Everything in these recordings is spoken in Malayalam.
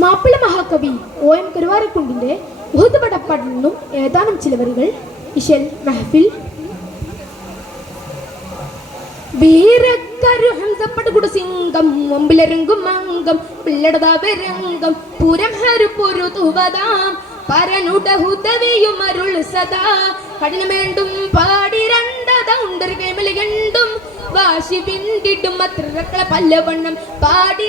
മാപ്പിള മഹാകവി ഒ എം കരുവാരക്കുണ്ടിന്റെ ഉഹുദപടപ്പാടിൽ നിന്നും ഏതാനും ചില വരികൾ. ഇഷൽ മെഹഫിൽ. വീരക്കരു ഹംസപ്പടുകുട സിംഗം മുമ്പിലരങ്കും അംഗം പിള്ളടതാവരംഗം പുരം ഹരു പൊരു തുവതാം പരനുട അരുൾ സദാ. പാടി രണ്ടത ഉണ്ടൊരു കേമലികണ്ടും വാശി പാടി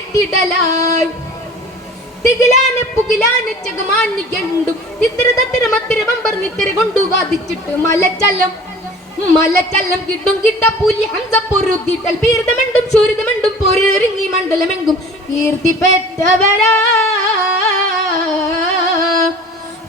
വേട്ടിടലായി തികിലാന് പുകിലാന് ചകമാന് ഗണ്ടും തിത്തിര തത്തിര മത്തിര ബമ്പർ നിത്തിര കൊണ്ടു വാദിച്ചിട്ട് മലച്ചലം മലച്ചല്ലം കിട്ടും കിട്ട പുലി ഹംസ പൊരുത്തിട്ടൽ പീർതമെണ്ടും ചൂരിതമണ്ടും പൊരുങ്ങി മണ്ഡലമെങ്കും കീർത്തി പെറ്റവരാ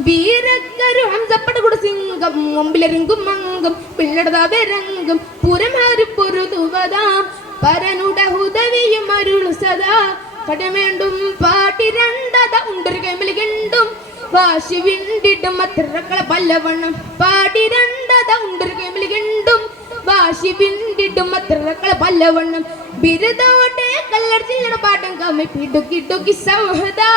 വീരക്കരു ഹംസപ്പടകുട സിംഗം മുമ്പിലരങ്കും മങ്കം പിള്ളടതാവരങ്കം പുരമാറി പൊരുതുവതാം. പരനുട ഹുദവിയും അരുളു സദാ. കടമേണ്ടും പാട്ടി രണ്ടത. ഉണ്ടൊരു കൈമലികണ്ടും വാശി വിണ്ടിടും അത്രക്കള പല്ലവണ്ണം. പാട്ടി രണ്ടത. ഉണ്ടൊരു കൈമലികണ്ടും വാശി വിണ്ടിടും അത്രക്കള പല്ലവണ്ണം. ബിരുദോടെ കല്ലട ചില്ലട പാട്ടം കമ്മി പിടുക്കി ടുക്കി സൗഹൃദാ.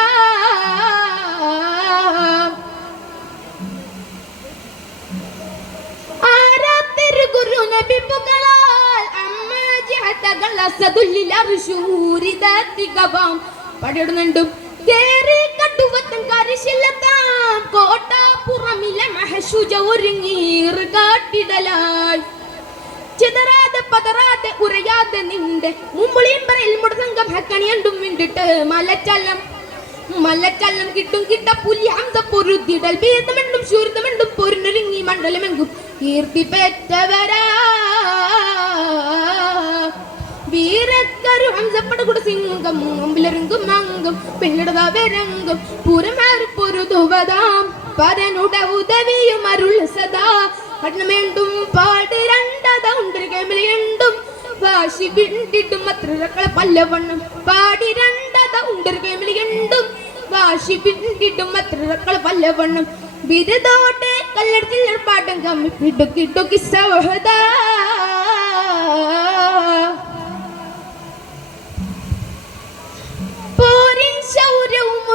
പടടുന്നുണ്ടും കേറി കട്ടുവത്തം കരിശില്ലത്താം. കോട്ടാപ്പുറമിലെ മഹശുജ ഒരുങ്ങീർ കാട്ടിടലായി ചിതറാതെ പതറാതെ ഉരയാതെ നിന്റെ മുമ്പിളിയും പറയിൽ മുടസംഗം ഹക്കണിയണ്ടും വിണ്ടിട്ട് മലച്ചലം മലച്ചലം കിട്ടും കിട്ട പുലി ഹംസ പൊരുത്തിടൽ ഭേദമെണ്ടും ശൂരിതമെണ്ടും പൊരുന്നൊരുങ്ങി മണ്ഡലമെങ്കും. കീർത്തി പെറ്റവരാ വീരക്കരു ഹംസപ്പടകുട സിംഗം മുമ്പിലരങ്കും അംഗം പിന്നിടതാവരങ്കം പുരമാറി പൊരുതുവതാം പരനുട ഉദവിയും അരുൾ സദാ. കണ്ണമേണ്ടും പാട് രണ്ടത ഉണ്ടൊരു കേമലിയണ്ടും വാശി വിണ്ടിട്ടും അത്രക്കള പല്ലവണ്ണം പാടി രണ്ടത ഉണ്ടൊരു കേമലിയണ്ടും വാശി വിണ്ടിട്ടും അത്രക്കള പല്ലവണ്ണം. ബിരുദോട്ടെ കല്ലടത്തിൽ പാട്ടം കമ്മി പിടുക്കിട്ടു ടുക്കി സൗഹൃദാ.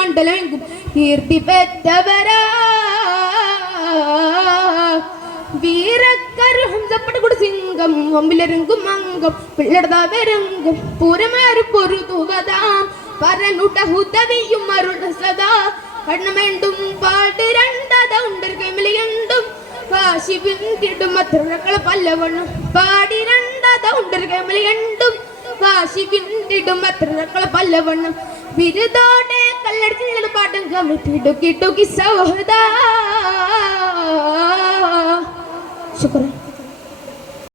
പൊരുന്നൊരുങ്ങി മണ്ഡലമെങ്കും കീർത്തി പെറ്റവരാ വീരക്കരു ഹംസപ്പടകുട സിംഗം ഒമ്പിലരങ്കും അംഗം പിള്ളടതാവരങ്കം പൂരമാരു പൊരുതുവതാം പരനുട ഹുദവിയും അരുള സദാ കണ്ണമേണ്ടും പാട്ട് രണ്ടത ഉണ്ടൊരു കൈമലിയണ്ടും വാശി പിന്തിടും അത്രക്കള പല്ലവണ്ണം പാടി രണ്ടത ഉണ്ടൊരു കൈമലിയണ്ടും വാശി പിന്തിടും അത്രക്കള പല്ലവണ്ണം ബിരുദോടെ കല്ലടത്തിൽ പാട്ടും കമ്മി പിടുക്കി ടുക്കി സൗഹൃദ. ശുക്രൻ.